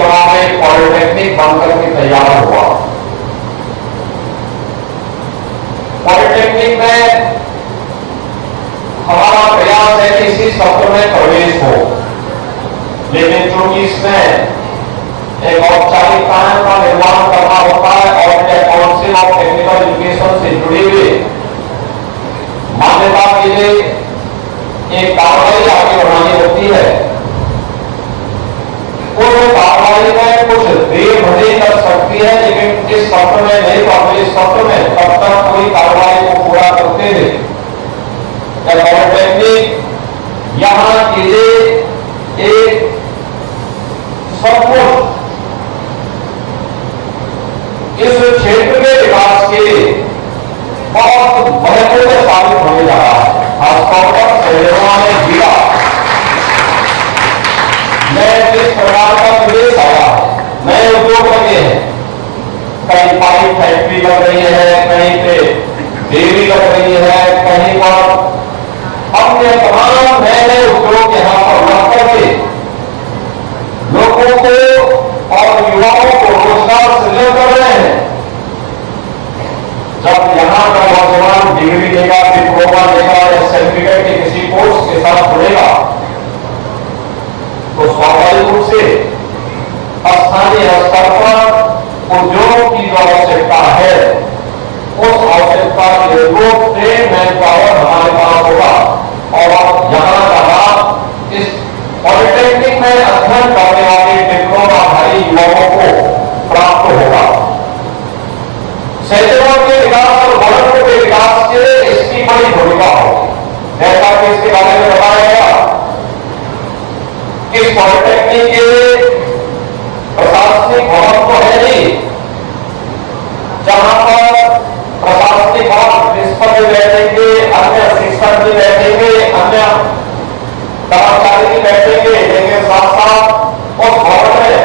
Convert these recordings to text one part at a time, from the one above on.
गांव में पॉलिटेक्निक बनकर के तैयार हुआ। पॉलिटेक्निक में हमारा प्रयास है कि इसी सत्र में प्रवेश हो, लेकिन चूंकि इसमें एक औपचारिकताओं का निर्माण करना होता है और काउंसिल ऑफ टेक्निकल एजुकेशन से जुड़ी हुई मान्यता के लिए एक कार्रवाई आगे बढ़ानी होती है। उस कार्रवाई में कुछ देर भले कर सकती है, लेकिन इस सत्र में नहीं तो इस सत्र में तब तक कोई कार्रवाई को पूरा करते हुए पॉलिटेक्निक यहां के लिए एक संपूर्ण इस क्षेत्र के विकास के लिए बहुत महत्वपूर्ण साबित होने जा रहा है। खासतौर पर शहरों में जीरा में जिस प्रकार का निवेश आया है, नए उद्योग लगे हैं, कहीं पाइप फैक्ट्री लग रही है, कहीं पे डेयरी लग रही है, कहीं पर अन्य तमाम नए नए उद्योग यहां पर लग करके लोगों को और युवाओं को रोजगार सृजन कर रहे हैं। जब यहां का नौजवान डिग्री लेगा, डिप्लोमा लेगा या सर्टिफिकेट के किसी कोर्स के साथ जुड़ेगा तो स्वाभाविक रूप से स्थानीय स्तर पर उद्योग की जो आवश्यकता है उस आवश्यकता के अनुरूप ट्रेन मैन पावर हमारे पास होगा और यहां का लाभ इस पॉलिटेक्निक में अध्ययन करने वाले डिप्लोमाधारी युवाओं को प्राप्त होगा। शहरों के विकास और भवनों के विकास के लिए इसकी बड़ी भूमिका होगी। जैसा कि इसके बारे में बताया गया कि पॉलिटेक्निक के प्रशासनिक भवन तो है नहीं, जहां पर प्रशासनिक भवन प्रिंसिपल भी बैठेंगे, अन्य शिक्षक भी बैठेंगे, अन्य कर्मचारी भी बैठेंगे, लेकिन साथ साथ उस भवन में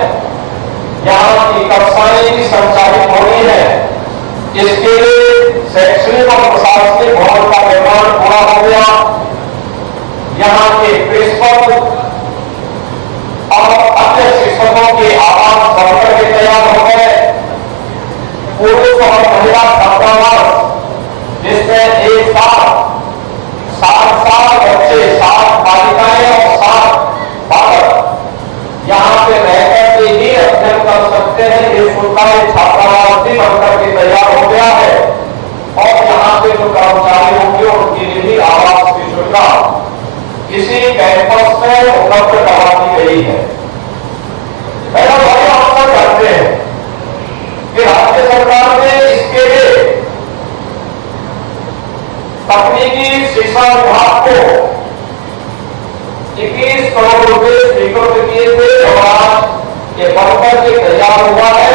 यहाँ की कक्षाएं भी संचालित होनी है। इसके लिए शैक्षणिक और प्रशासनिक भवन का निर्माण पूरा हो गया। यहाँ के प्रिंसिपल और अन्य शिक्षकों के आवास बनकर के तैयार हो गए। पुरुष और महिला छात्रावास जिसमें एक साथ 60 बच्चे, 60 बालिकाएं और 60 बालक यहाँ पे रहकर के ही अध्ययन कर सकते हैं। ये सुविधाएं छात्रावास भी बनकर के तैयार हो गया है और यहाँ पे जो कर्मचारी होंगे उनके लिए भी आवास की सुविधा इसी कैंपस में उपलब्ध करा दी गई है। मेरा भाई आपको जानते हैं कि राज्य सरकार ने इसके लिए तकनीकी शिक्षा विभाग को 21 करोड़ रुपए स्वीकृत किए थे और आज ये बनकर के तैयार हुआ है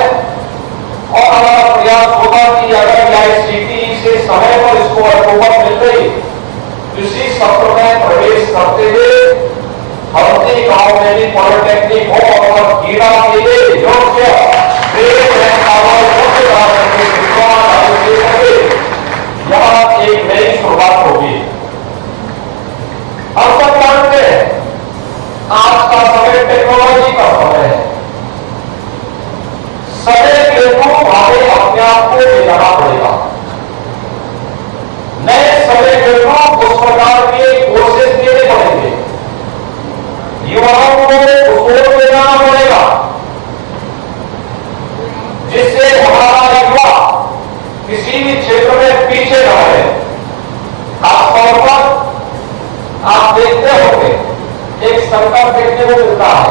और हमारा प्रयास होगा कि अगर AICTE से समय पर इसको अप्रूवल मिल गई, इसी सत्र में प्रवेश करते हुए हल्दी गांव में भी पॉलिटेक्निक हो और कीड़ा के लिए योग्य यह एक नई शुरुआत होगी। हम सब जानते हैं आज का समय टेक्नोलॉजी का समय है। समय के अनुरूप हमें अपने आप को मिलाना पड़ेगा। नए समय के अनुरूप उस प्रकार के कोर्सेज देने पड़ेंगे। युवाओं को सोच देना पड़ेगा जिससे हमारा युवा किसी भी क्षेत्र में पीछे न रहे। खासतौर पर आप देखते होंगे एक संकट देखने को मिलता है,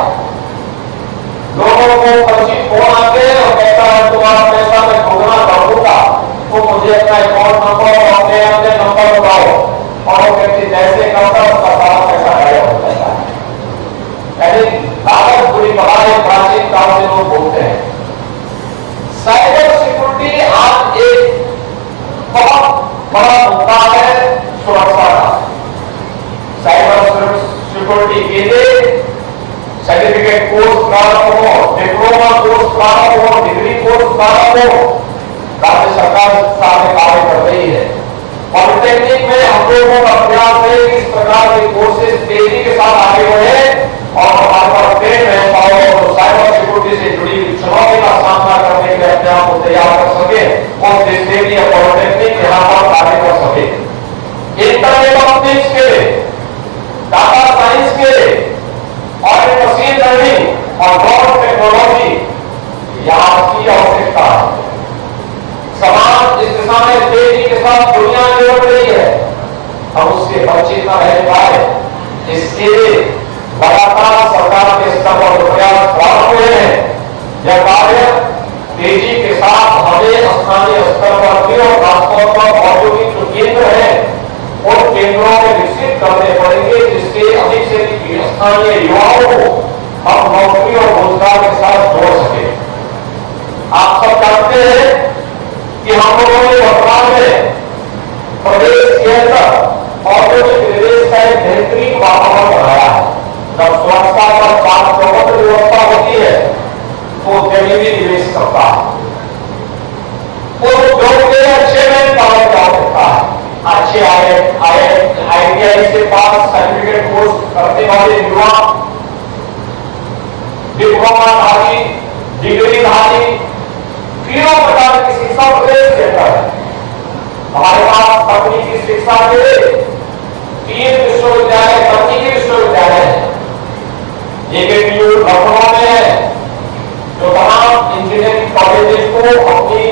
लोगों को 25 फोन आते हैं और कहता है तुम्हारा पैसा मैं दोगुना कर दूंगा, तो मुझे अपना अकाउंट नंबर और अपने नंबर बताओ, और वो व्यक्ति जैसे करता है उसका सारा पैसा गायब हो जाता है। यानी लागत बुरी बला है, प्राचीन काल से लोग बोलते हैं। साइबर सिक्योरिटी आज एक बहुत बड़ा मुद्दा है सुरक्षा का। साइबर सिक्योरिटी के लिए सर्टिफिकेट कोर्स प्रारंभ हो, डिप्लोमा कोर्स प्रारंभ हो, डिग्री कोर्स प्रारंभ हो, राज्य सरकार सारे कार्य कर रही है। पॉलिटेक्निक में हम लोगों का प्रयास है कि इस प्रकार के कोर्सेज तेजी के साथ आगे बढ़े और हमारे पास ट्रेन मैन पावर और साइबर सिक्योरिटी से इस चुनौती का सामना करने के लिए अपने आप को तैयार कर सके और दृष्टि की पॉलिटेक्निक यहाँ पर कार्य कर सके। इंटरनेट ऑफ थिंग्स के लिए, डाटा साइंस के लिए और मशीन लर्निंग और ड्रोन टेक्नोलॉजी यहाँ की आवश्यकता है। समाज इस दिशा में तेजी के साथ दुनिया में बढ़ रही है, हम उसके वंचित न रह पाए, इसके लिए लगातार सरकार के स्तर पर प्रयास प्रारंभ हुए हैं। यह कार्य तेजी के साथ हमें स्थानीय स्तर पर भी और खासतौर पर औद्योगिक जो केंद्र है उन केंद्रों में विकसित करने पड़ेंगे, जिसके अधिक से अधिक स्थानीय युवाओं को हम नौकरी और रोजगार के साथ जोड़ सके। आप सब जानते हैं कि हम लोगों ने वर्तमान में प्रदेश के अंदर औद्योगिक निवेश का एक बेहतरीन वातावरण बनाया है। जब सुरक्षा पर चार चौबंद व्यवस्था होती है तो उद्यमी भी निवेश करता है, उस उद्योग के अच्छे में पावर की आवश्यकता है। अच्छे ITI से पास सर्टिफिकेट कोर्स करने वाले युवा, डिप्लोमाधारी, डिग्रीधारी, तीनों प्रकार की शिक्षा प्रदेश के अंदर है। हमारे पास तकनीकी शिक्षा के लिए 3 विश्वविद्यालय, तकनीकी विश्वविद्यालय है। एक ATU लखनऊ में है जो तमाम इंजीनियरिंग कॉलेजेस को अपनी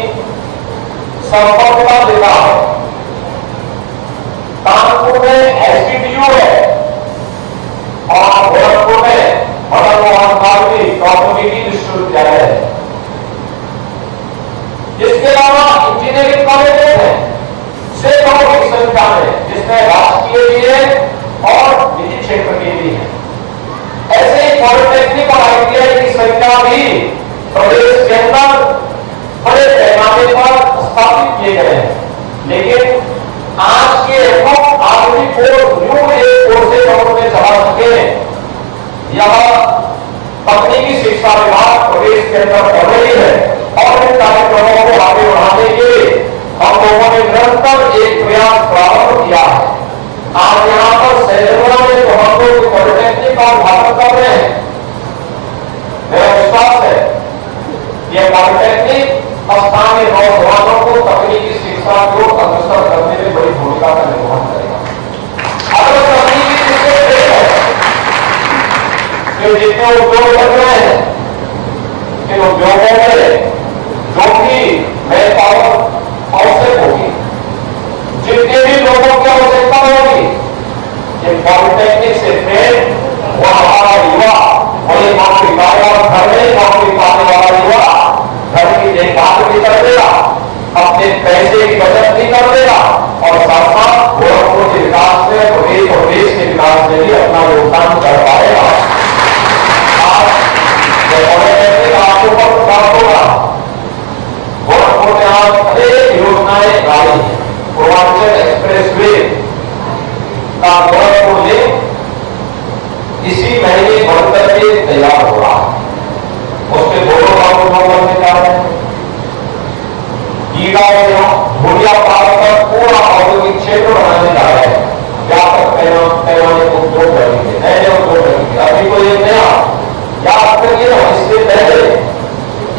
संपर्कता देता है। कानपुर में STTU है और गोरखपुर में मदन मोहन मालवीय प्रौद्योगिकी विश्वविद्यालय है। इसके अलावा इंजीनियरिंग कॉलेजेस हैं सैकड़ों की संख्या में, जिसमें राष्ट्रीय भी है और निजी क्षेत्र के भी है। ऐसे ही पॉलिटेक्निक और ITI की संख्या भी प्रदेश के अंदर बड़े पैमाने पर स्थापित किए गए हैं। लेकिन आज के आधुनिक कोर्सेज में चला सके, यह तकनीकी शिक्षा विभाग प्रदेश के अंदर कर रही है और इन कार्यक्रमों को आगे बढ़ाने के लिए हम लोगों ने निरंतर एक प्रयास प्रारंभ किया है। आज यहाँ पर सैलूना में जो हम लोग पॉलिटेक्निक का उद्घाटन कर रहे हैं, मेरा विश्वास है कि पॉलिटेक्निक स्थानीय नौजवानों को तकनीकी शिक्षा को अग्रसर करने में बड़ी भूमिका का निर्वहन करेगा। अगर तकनीकी शिक्षा है कि जितने उद्योग बन रहे हैं, इन उद्योगों में जो भी मैन पावर आवश्यक होगी, जितने भी लोगों की आवश्यकता होगी, ये पॉलिटेक्निक से ट्रेन वो हमारा युवा वही नौकरी पाएगा और घर में नौकरी पाने वाला युवा घर की देखभाल भी कर देगा, अपने पैसे की बचत भी कर देगा और साथ साथ गोरखपुर के विकास में, प्रदेश और देश के विकास में भी अपना योगदान कर पाएगा। आज पॉलिटेक्निक आपको पर प्राप्त होगा। गोरखपुर में आज अनेक योजनाएं आई हैं। पूर्वांचल एक्सप्रेस वे का गोरखपुर लिंक इसी महीने बनकर के तैयार हो रहा है। उसके दोनों काम बनने जा रहे हैं। ईड़ा से धुलिया पार तक पूरा औद्योगिक क्षेत्र बनाने जा रहे हैं। व्यापक पैमाने को उद्योग करेंगे, नए उद्योग करेंगे। अभी कोई एक नया याद करिए ना, इससे पहले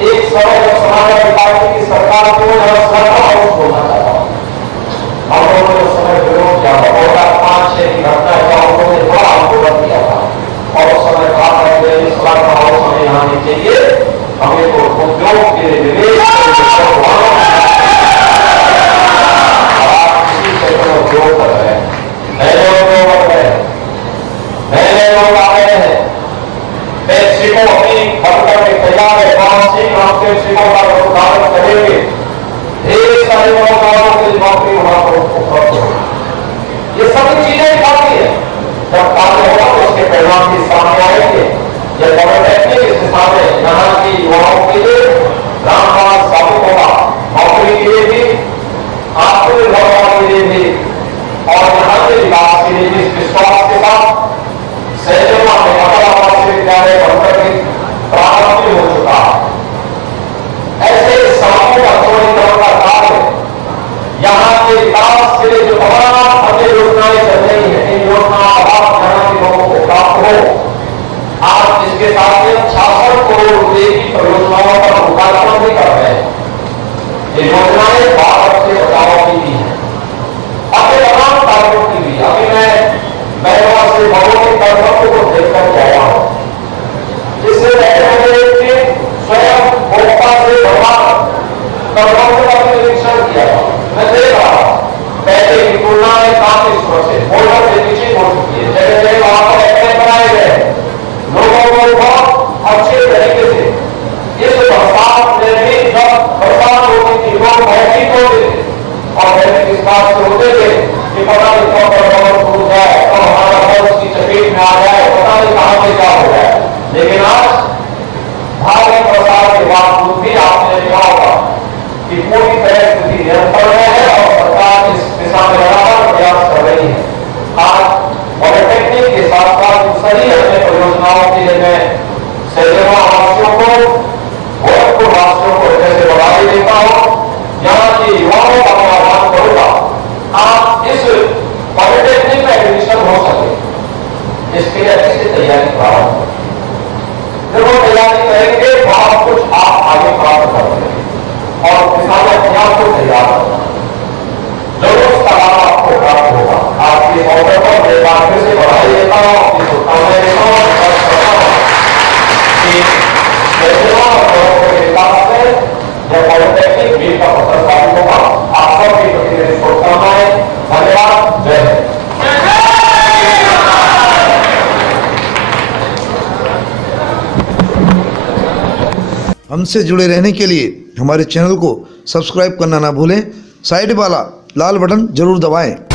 एक समय जब समाजवादी पार्टी की सरकार को सर्वर हाउस खोलना चाहता हूं, हम लोगों ने उस समय विरोध किया था। 2005-6 की घटना है, हम लोगों ने बड़ा आंदोलन किया था और उस समय कहा था कि सर्वर हाउस हमें यहाँ नहीं चाहिए, हमें तो उद्योग के निवेश उद्योग कर रहे हैं, नए उद्योग कर रहे हैं, नए लोग आ रहे हैं। मैक्सिको अपनी बनकर के तैयार है, मैक्सिको का उद्घाटन करेंगे, ढेर सारे नौजवानों की नौकरी वहां पर उपलब्ध होगी। ये सभी चीजें दिखाती है, जब कार्य होगा तो उसके परिणाम भी सामने आएंगे। यह पॉलिटेक्निक इस दिशा में यहाँ की युवाओं के लिए रामबाण साबित होगा, नौकरी के लिए भी, आत्मनिर्भरता के लिए भी और यहाँ के विकास के लिए भी। इस विश्वास के साथ सैलूना में अटल आवासीय विद्यालय बनकर के प्रारंभ हो चुका है। ऐसे समूह का जोड़ीकरण का कार्य यहाँ के विकास के लिए जो तमाम अन्य योजनाएं चल रही है, इन योजनाओं का लाभ यहाँ के लोगों को प्राप्त हो। आज इसके साथ 66 करोड़ रुपए की परियोजना अनुभव से काफी निरीक्षण किया, मैं देख रहा पहले की तुलना में काफी सुरक्षित बॉर्डर से पीछे हो चुकी है। जगह जगह वहां पर एक्शन बनाए गए, लोगों को बहुत अच्छे तरीके से इस बरसात में भी जब बरसात होती थी लोग भयभीत होते थे और भयभीत इस बात से होते थे कि पता नहीं कब पर टूट जाए और हमारा घर उसकी चपेट में आ जाए, पता नहीं कहां से क्या हो जाए। लेकिन आज भारी बरसात के बावजूद भी आपने देखा होगा कि पूरी तरह स्थिति नियंत्रण में है और सरकार इस दिशा में लगातार प्रयास कर रही है। आज पॉलिटेक्निक के साथ साथ सही अन्य परियोजनाओं के लिए मैं सैजमा वासियों को, गोरखपुर वासियों को जैसे बधाई देता हूं। यहाँ के युवाओं का मैं आह्वान करूंगा, आप इस पॉलिटेक्निक में एडमिशन हो सके इसके लिए अच्छी से तैयारी कराओ। जब वो तैयारी करेंगे बहुत कुछ आप आगे प्राप्त करेंगे और किसान अपने आप को तैयार करना जरूर उसका लाभ आपको प्राप्त होगा। आपके अवसर पर मैं बार फिर से बधाई देता हूँ, अपनी शुभकामनाएं देता हूँ कि विकास में यह पॉलिटेक्निक वीर का पत्र साबित होगा। आप सबके प्रति मेरी शुभकामनाएं। धन्यवाद। जय हिंद। हमसे जुड़े रहने के लिए हमारे चैनल को सब्सक्राइब करना ना भूलें। साइड वाला लाल बटन जरूर दबाएं।